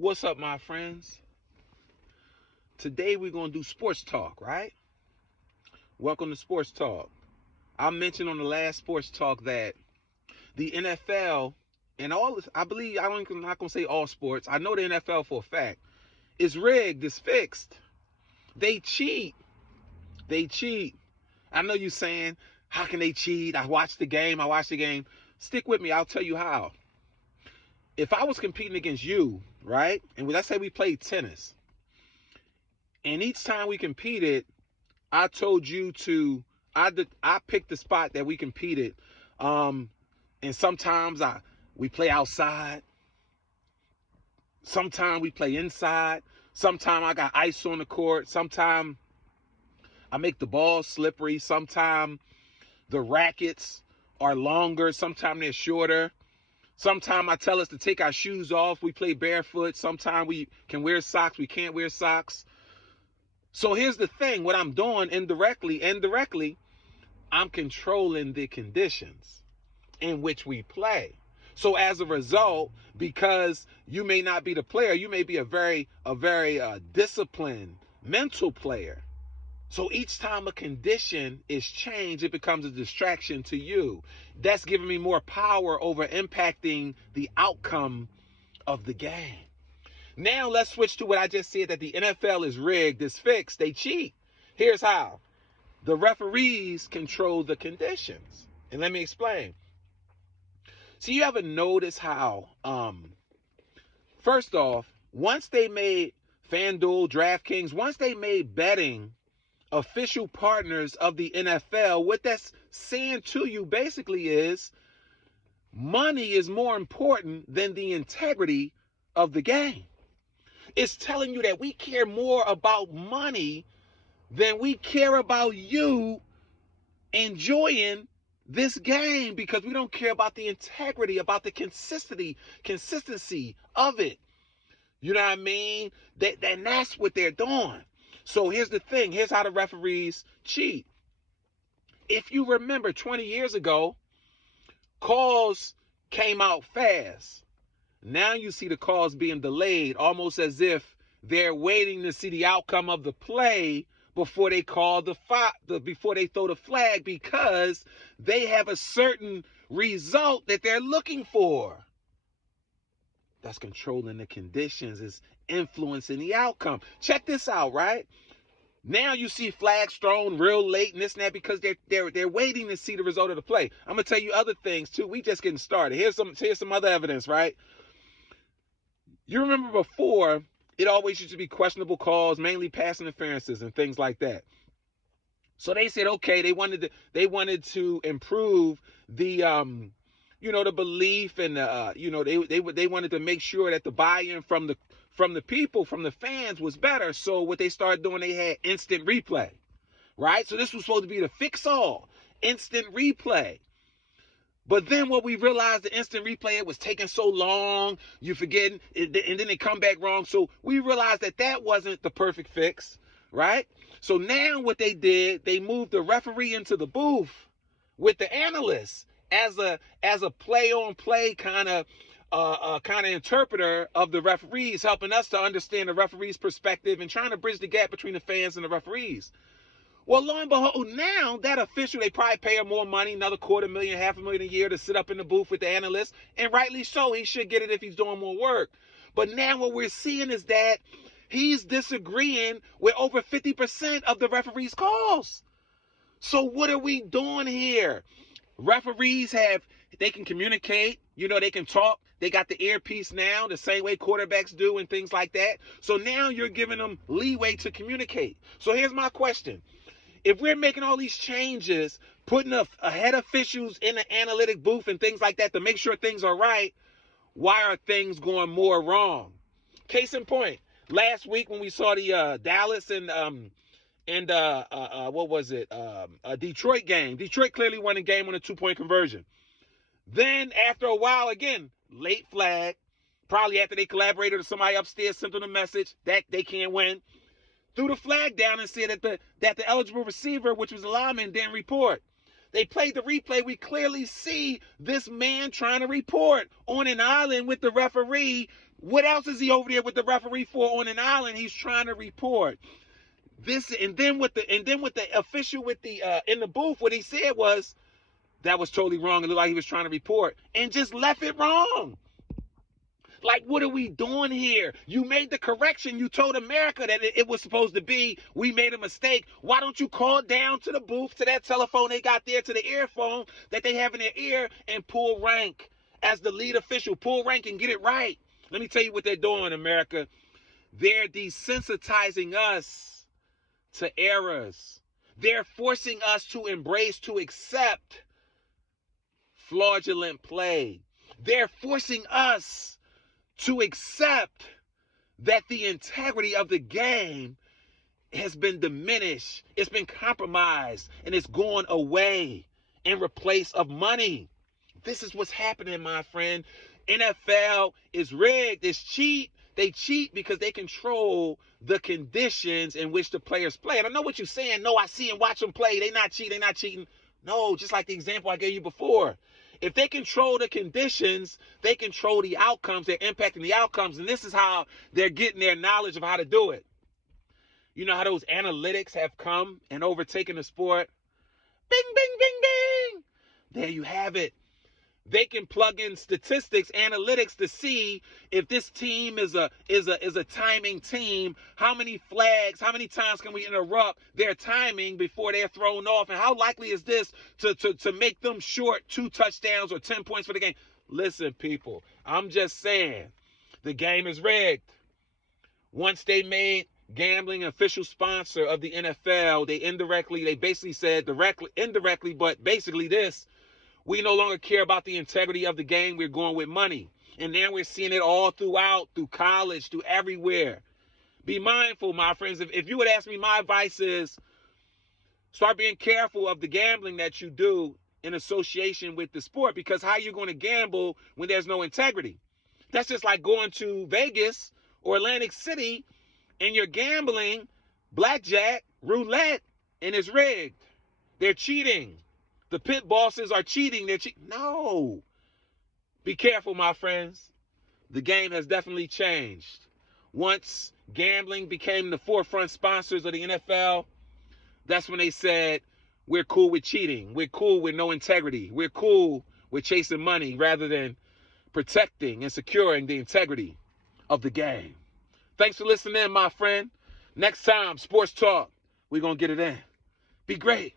What's up, my friends? Today we're going to do sports talk, right? Welcome to Sports Talk. I mentioned on the last Sports Talk that the NFL and I'm not going to say all sports. I know the NFL for a fact. It's rigged, it's fixed. They cheat. They cheat. I know you saying, how can they cheat? I watched the game. Stick with me. I'll tell you how. If I was competing against you, right? And let's say we played tennis. And each time we competed, I told you I picked the spot that we competed. And sometimes we play outside. Sometimes we play inside. Sometimes I got ice on the court. Sometimes I make the ball slippery. Sometimes the rackets are longer. Sometimes they're shorter. Sometimes I tell us to take our shoes off. We play barefoot. Sometimes we can wear socks. We can't wear socks. So here's the thing. What I'm doing indirectly, I'm controlling the conditions in which we play. So as a result, because you may not be the player, you may be a very disciplined mental player. So each time a condition is changed, it becomes a distraction to you. That's giving me more power over impacting the outcome of the game. Now let's switch to what I just said, that the NFL is rigged, is fixed, they cheat. Here's how. The referees control the conditions. And let me explain. So you ever notice how, first off, once they made FanDuel, DraftKings, once they made betting official partners of the NFL, what that's saying to you basically is money is more important than the integrity of the game. It's telling you that we care more about money than we care about you enjoying this game, because we don't care about the integrity, about the consistency of it. You know what I mean? That's what they're doing. So here's the thing. Here's how the referees cheat. If you remember 20 years ago, calls came out fast. Now you see the calls being delayed, almost as if they're waiting to see the outcome of the play before they call before they throw the flag, because they have a certain result that they're looking for. That's controlling the conditions, is influencing the outcome. Check this out, right? Now you see flags thrown real late and this and that, because they're waiting to see the result of the play. I'm gonna tell you other things too. We just getting started. Here's some other evidence, right? You remember before, it always used to be questionable calls, mainly pass interferences and things like that. So they said, okay, they wanted to improve the the belief, and they wanted to make sure that the buy-in from the people, from the fans, was better. So what they started doing, they had instant replay, right? So this was supposed to be the fix-all, instant replay. But then what we realized, the instant replay, it was taking so long, you forgetting, and then they come back wrong. So we realized that wasn't the perfect fix, right? So now what they did, they moved the referee into the booth with the analyst as a play-on-play kind of interpreter of the referees, helping us to understand the referee's perspective and trying to bridge the gap between the fans and the referees. Well, lo and behold, now that official, they probably pay him more money, another $250,000, $500,000 a year, to sit up in the booth with the analyst, and rightly so. He should get it if he's doing more work. But now what we're seeing is that he's disagreeing with over 50% of the referees' calls. So what are we doing here? Referees they can communicate, they can talk. They got the earpiece now, the same way quarterbacks do and things like that. So now you're giving them leeway to communicate. So here's my question. If we're making all these changes, putting head officials in the analytic booth and things like that to make sure things are right, why are things going more wrong? Case in point, last week when we saw the Dallas and what was it? Detroit game. Detroit clearly won the game on a 2-point conversion. Then after a while, again, late flag, probably after they collaborated with somebody upstairs, sent them a message that they can't win, threw the flag down and said that the eligible receiver, which was a lineman, didn't report. They played the replay. We clearly see this man trying to report on an island with the referee. What else is he over there with the referee for on an island? He's trying to report. This and then with the official with the in the booth, what he said was that was totally wrong. It looked like he was trying to report and just left it wrong. Like, what are we doing here? You made the correction. You told America that it was supposed to be, we made a mistake. Why don't you call down to the booth, to that telephone they got there, to the earphone that they have in their ear, and pull rank as the lead official? Pull rank and get it right. Let me tell you what they're doing, America. They're desensitizing us to errors. They're forcing us to embrace, to accept fraudulent play. They're forcing us to accept that the integrity of the game has been diminished, it's been compromised, and it's gone away in replace of money. This is what's happening, my friend. NFL is rigged, it's cheat. They cheat because they control the conditions in which the players play. And I know what you're saying. No, I see and watch them play. They not cheating. No, just like the example I gave you before. If they control the conditions, they control the outcomes. They're impacting the outcomes. And this is how they're getting their knowledge of how to do it. You know how those analytics have come and overtaken the sport? Bing, bing, bing, bing. There you have it. They can plug in statistics, analytics to see if this team is a timing team. How many flags, how many times can we interrupt their timing before they're thrown off? And how likely is this to make them short 2 touchdowns or 10 points for the game? Listen, people, I'm just saying the game is rigged. Once they made gambling an official sponsor of the NFL, they basically said indirectly, but basically this. We no longer care about the integrity of the game. We're going with money. And now we're seeing it all through college, through everywhere. Be mindful, my friends. If you would ask me, my advice is start being careful of the gambling that you do in association with the sport, because how are you going to gamble when there's no integrity? That's just like going to Vegas or Atlantic City and you're gambling blackjack, roulette, and it's rigged. They're cheating. The pit bosses are cheating. No. Be careful, my friends. The game has definitely changed. Once gambling became the forefront sponsors of the NFL, that's when they said, we're cool with cheating. We're cool with no integrity. We're cool with chasing money rather than protecting and securing the integrity of the game. Thanks for listening in, my friend. Next time, Sports Talk, we're going to get it in. Be great.